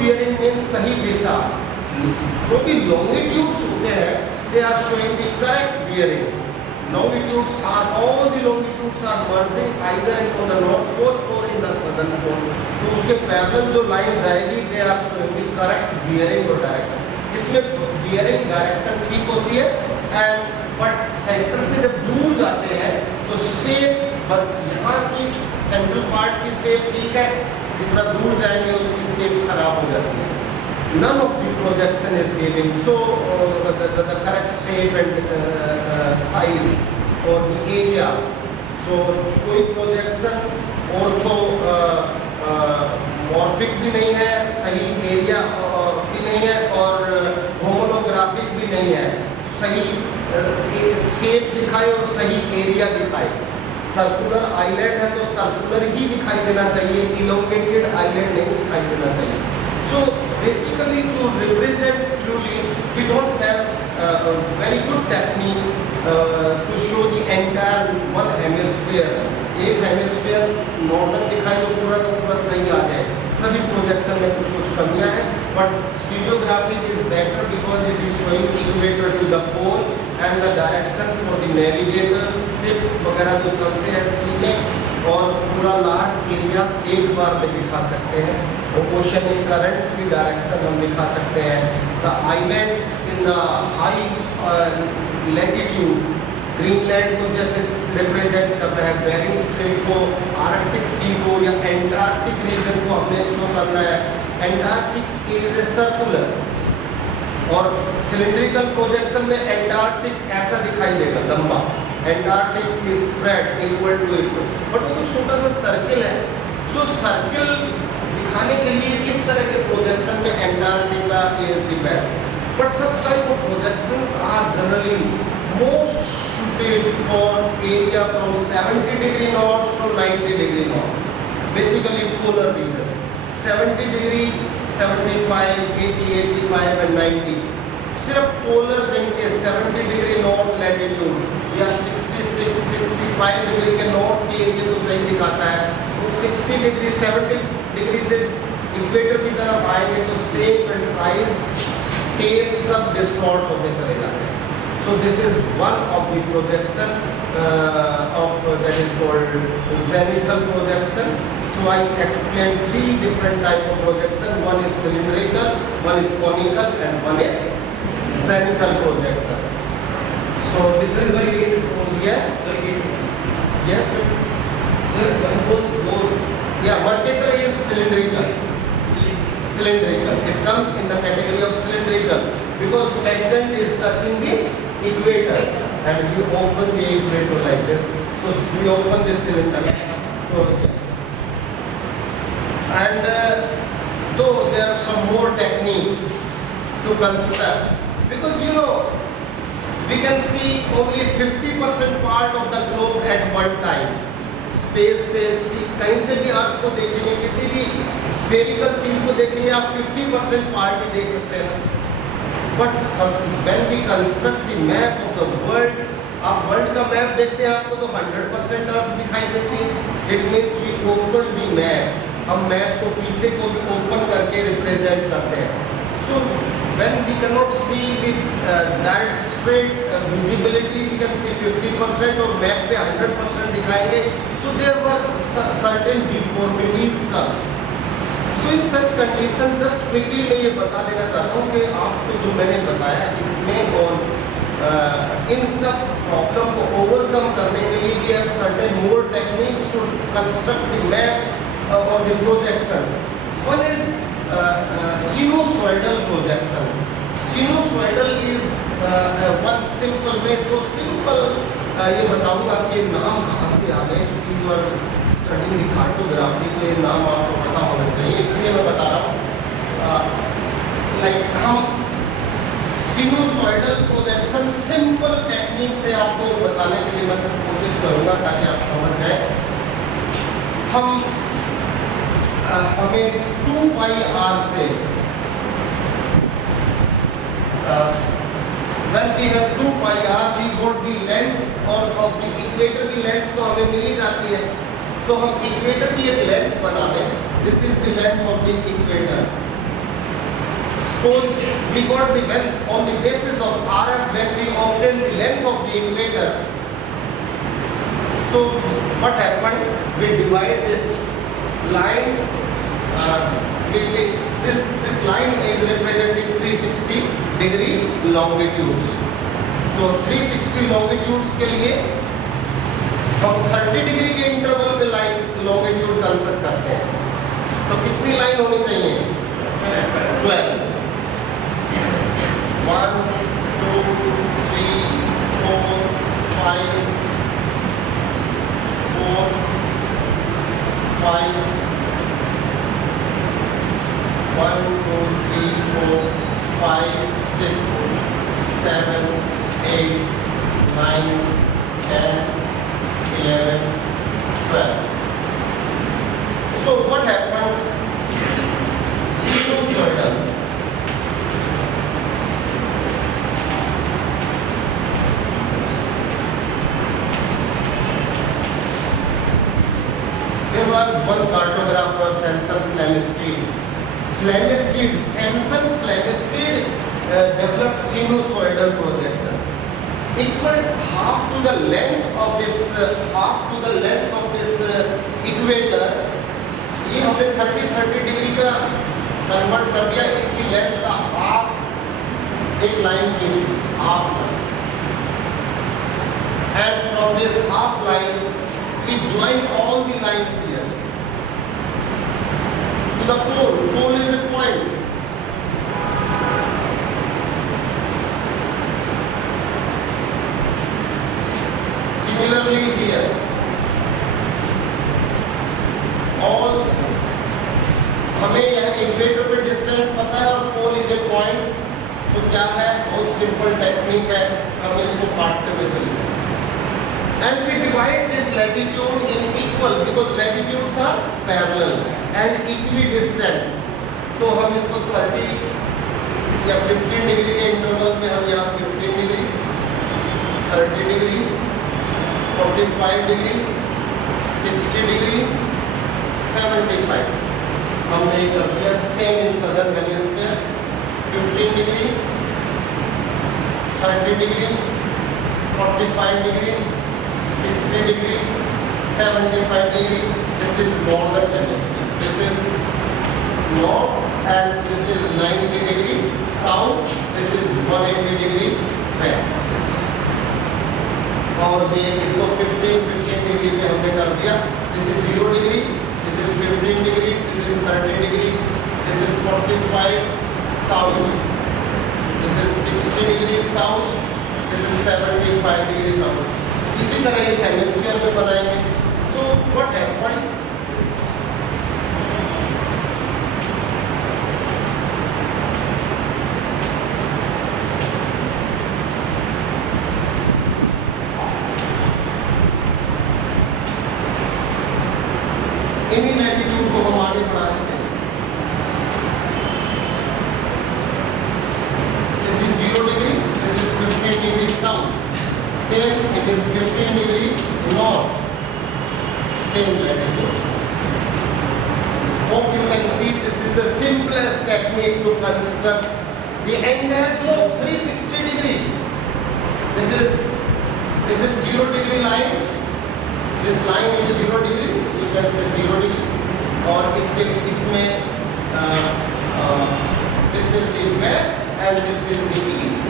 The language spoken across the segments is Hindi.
बियरिंग मीन्स सही दिशा। जो भी लॉन्गिट्यूड्स होते हैं they are showing the correct bearing. Longitudes are all the longitudes are merging either on the north pole or in the southern pole. तो उसके पैरेलल जो लाइन जाएगी they are showing the correct bearing और डायरेक्शन। इसमें bearing डायरेक्शन ठीक होती है एंड बट सेंटर से जब दूर जाते हैं तो शेप, यहाँ की सेंट्रल पार्ट की शेप ठीक है, जितना दूर जाएंगे उसकी शेप खराब हो जाती है। None of the projection is giving so the correct shape and size or the area. So कोई projection ऑर्थो मॉर्फिक भी नहीं है, सही एरिया भी नहीं है और होमोलोग्राफिक भी नहीं है। सही शेप दिखाए और सही एरिया दिखाए। सर्कुलर आइलैंड है तो सर्कुलर ही दिखाई देना चाहिए, इलोंगेटेड आइलैंड नहीं दिखाई देना चाहिए। So basically to represent truly we don't have a very good technique to show the entire one hemisphere. एक हेमिस्फीयर नॉर्दर्न दिखाए तो पूरा का पूरा सही आ जाए। सभी प्रोजेक्शन में कुछ कुछ कमियां हैं but stereography is better because it is showing equator to the pole and the direction for the navigators, ship वगैरह जो चलते हैं सी में, और पूरा लार्ज एरिया एक बार में दिखा सकते हैं। ओशनिक करंट्स की डायरेक्शन हम दिखा सकते हैं। The islands in the high latitude, Greenland को जैसे रिप्रेजेंट कर रहे हैं, बेरिंग स्ट्रेट को, आर्कटिक सी को या एंटार्क्टिक रीजन को हमने शो करना है। एंटार्क्टिक इज ए सर्कुलर और सिलिंड्रिकल प्रोजेक्शन में एंटार्क्टिक ऐसा दिखाई देगा लंबा, Antarctic is spread equal to it, but वो तो छोटा सा सर्किल है। सो सर्किल दिखाने के लिए इस तरह के प्रोजेक्शन में Antarctica is the best, but such type of projections are generally most suited for area from 70 degree north to 90 degree north, basically polar region, 70 degree, 75, 80, 85 and 90 सिर्फ पोलर रिंग के 70 डिग्री नॉर्थ लैटिट्यूड या 66, 65 डिग्री के नॉर्थ के एरिया को सही दिखाता है। तो 60 डिग्री 70 डिग्री से इक्वेटर की तरफ आएंगे तो शेप एंड साइज, स्केल सब डिस्टॉर्ट होते चले जाते हैं। So this is one of the projection that is called zenithal projection. So I explained three different type of projection. One is cylindrical, one is conical, and one is zenithal projection. So this is very yes, yes. Sir, one was more. Yeah, Mercator is cylindrical. Cylindrical. It comes in the category of cylindrical because tangent is touching the equator and you open the equator like this. So we open this cylinder. So yes. And though there are some more techniques to construct, because you know we can see only 50% part of the globe at one time. Space से कहीं से भी अर्थ को देखेंगे, किसी भी स्फेरिकल चीज को देखेंगे आप 50% पार्ट ही देख सकते हैं। But when we construct the map of the world, आप वर्ल्ड का मैप देखते हैं आपको तो 100% अर्थ दिखाई देती है। It means we open the map, हम मैप को पीछे को भी ओपन करके रिप्रेजेंट करते हैं। सो when we cannot see with direct straight visibility, we can see 50% और मैप पे 100% दिखाएंगे। So there were certain deformities comes. So in such condition, just quickly मैं ये बता देना चाहता हूँ कि आपको जो मैंने बताया इसमें और इन सब प्रॉब्लम को ओवरकम करने के लिए we have certain more techniques to construct the map or the projections. One is sinusoidal projection. Sinusoidal is one simple way. So simple ये बताऊंगा कि नाम कहाँ से आ गए, क्योंकि you are studying the cartography तो ये नाम आपको पता होना चाहिए, इसलिए मैं बता रहा हूँ। लाइक हम सिनुसॉइडल प्रोजेक्शन सिंपल टेक्निक से आपको बताने के लिए मैं कोशिश करूँगा ताकि आप समझ जाए। हमें 2πr से when we have 2πr we got the length और of the equator की length तो हमें मिल ही जाती है, तो हम इक्वेटर की एक लेंथ बना लें। This is the length of the equator Suppose we got the well on the basis of RF when we obtained the length of the equator. So what happened? We divide this line. This line is representing 360 degree longitudes. तो 360 longitudes के लिए हम 30 डिग्री के इंटरवल पे लाइन लॉन्गिट्यूड कंसिडर करते हैं. तो कितनी लाइन होनी चाहिए? 12. 1 2 3 4 5 4 5 1 2 3 4 5 6 7 8 9 10 11 12. So what happened? Sinusoidal. There was one cartographer, Sanson Flamsteed. Sanson Flamsteed developed sinusoidal projection. Equal half to the length of this equator. ये हमने 30 डिग्री का कन्वर्ट कर दिया. इसकी लेंथ का हाफ एक लाइन खींच दी, half line. And from this half line we join all the lines here to the pole. Pole is a point. Similarly here, all हमें यह इक्वेटर पे डिस्टेंस पता है और पोल इज ए पॉइंट. तो क्या है? बहुत सिंपल टेक्निक है. हम इसको काटते हुए चलेंगे. And we divide this latitude in equal because latitudes are parallel and equidistant. तो हम इसको 30 या 15 डिग्री के इंटरवल में हम यहाँ 15 डिग्री, 30 डिग्री, 45 डिग्री, 60 डिग्री, 75 हमने ये कर दिया. Same in southern hemisphere. 15 degree, 30 degree, 45 degree, 60 degree, 75 degree. This is northern hemisphere. This is north and this is 90 degree south. This is 180 degree west. और ये इसको 15 डिग्री पे हमने कर दिया. This is 0 degree. This is 15 degree. This is 30 degree. This is 45 south. This is 60 degree south. This is 75 degree south. इसी तरह इस हेमिस्फीयर में बनाएंगे. So what happened? इन्हीं लैटिट्यूड को हम आगे बढ़ा देते हैं. This is 0 degree. This is 15 degree south. Same, it is 15 degree north. Same latitude. Hope you can see this is the simplest technique to construct the entire globe 360 degree. This is 0 degree line. This line is 0 degree. You can say 0 degree. और इसमें this is the west and this is the east.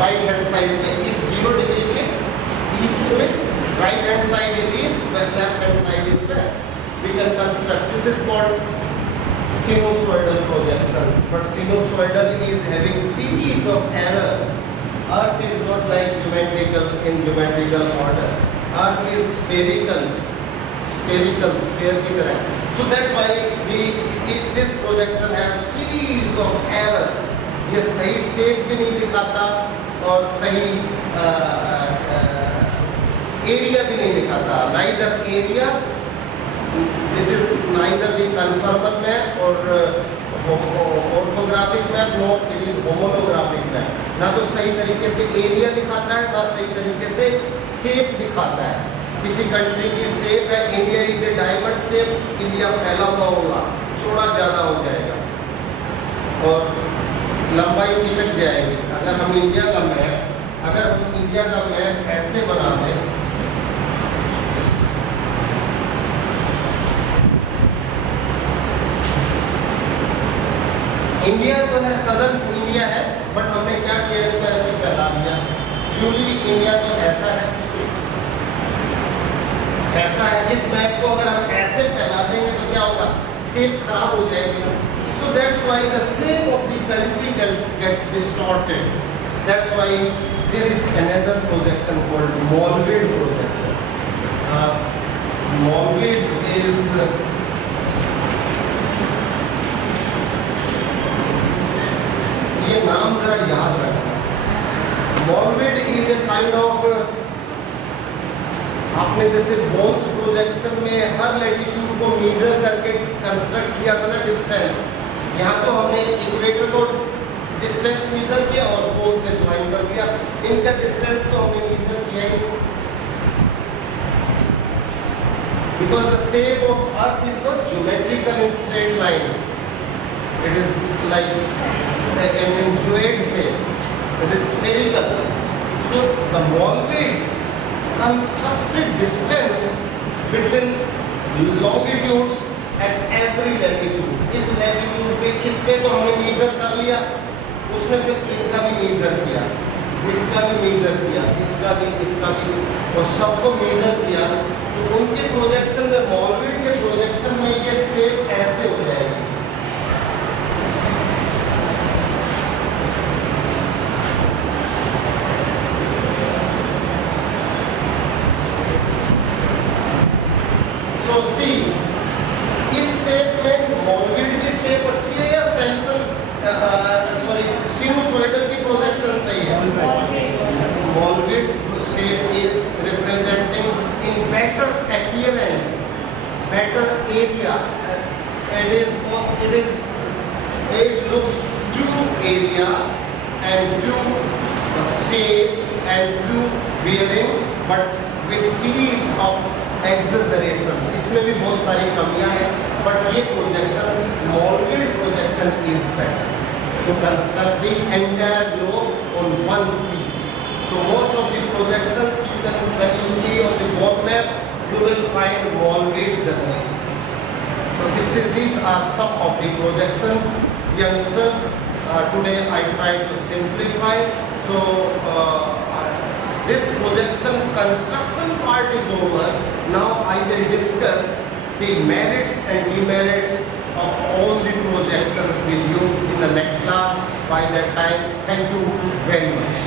Right hand side में इस 0 degree के east में right hand side is east, left hand side is west. We can construct. This is called sinusoidal projection. But sinusoidal is having series of errors. Earth is not like geometrical order. Earth is spherical, sphere की तरह. So that's why this projection have series of errors. ये सही shape भी नहीं दिखाता और सही area भी नहीं दिखाता. Neither area, this is neither the conformal map or orthographic map nor it is homolographic map. ना तो सही तरीके से एरिया दिखाता है, ना सही तरीके से शेप दिखाता है. किसी कंट्री की शेप है, India is a diamond shape, India फैला हुआ होगा, चौड़ा ज़्यादा हो जाएगा. और दवाई पिचक जाएगी। अगर हम इंडिया का मैप ऐसे बना दें, इंडिया तो है, सदर्न इंडिया है, बट हमने क्या किया, इसको ऐसे फैला दिया। ट्रूली इंडिया तो ऐसा है। इस मैप को अगर हम ऐसे फैला देंगे तो क्या होगा, शेप खराब हो जाएगी। So that's why the shape of the country can get distorted. That's why there is another projection called Mollweed projection. Mollweed is ये नाम जरा याद रखना। Mollweed is a kind of, आपने जैसे बोन्स प्रोजेक्शन में हर लैटिट्यूड को मेजर करके कंस्ट्रक्ट किया था ना डिस्टेंस, यहाँ तो हमने इक्वेटर को डिस्टेंस मेजर किया और पोल से ज्वाइन कर दिया। इनका डिस्टेंस तो हमने मेजर किया ही, because the shape of earth is not geometrical in straight line, it is like an inchoate shape, it is spherical. So the Mollweed constructed distance between longitudes at every latitude. इस लैटिट्यूड पे, इस पे तो हमने मेजर कर लिया, उसने फिर इनका भी मेजर किया, इसका भी मेजर किया, इसका भी, और सबको मेजर किया। तो उनके प्रोजेक्शन में, मॉलवीड के प्रोजेक्शन में ये शेप ऐसे हो जाएगी। इस शेप में मॉलवीड की शेप अच्छी है या सिनुसॉइडल की प्रोजेक्शन सही है? Mollweed's shape is representing in better appearance, better area. It looks true area and true shape and true bearing, but with series of exaggerations. इसमें भी बहुत सारी कमियां हैं, बट ये projection, Mollweed projection is better to construct the entire globe on one sheet. So most of the projections you can, when you see on the world map, you will find Mollweed generally. So these are some of the projections, youngsters. Today I tried to simplify. So this projection construction part is over. Now I will discuss the merits and demerits of all the projections with you in the next class. By that time, thank you very much.